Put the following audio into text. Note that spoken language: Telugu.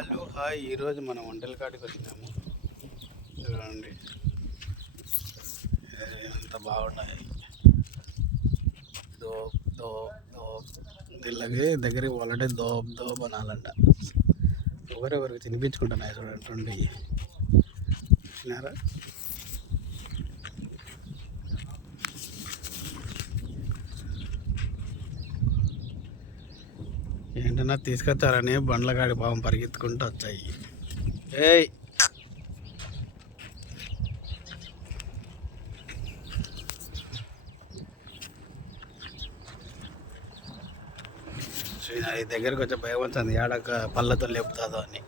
హలో హాయ్, ఈరోజు మనం వంటల కాడికి వచ్చినాము. చూడండి ఎంత బాగున్నాయి. దోప్ దోప్ దోప్ దీళ్ళకి దగ్గరికి పోవాలంటే దోప్ దోప్ అనాలంట. ఎవరెవరికి తినిపించుకుంటున్నాయి చూడండి. చూసినారా? ఏంటన్నా తీసుకొచ్చారని బండ్ల కాడి పాపం పరిగెత్తుకుంటూ వచ్చాయి. ఏయ్ దగ్గరకు వచ్చే భయం వచ్చింది, ఏడక పళ్ళతో లేపుతుందో అని.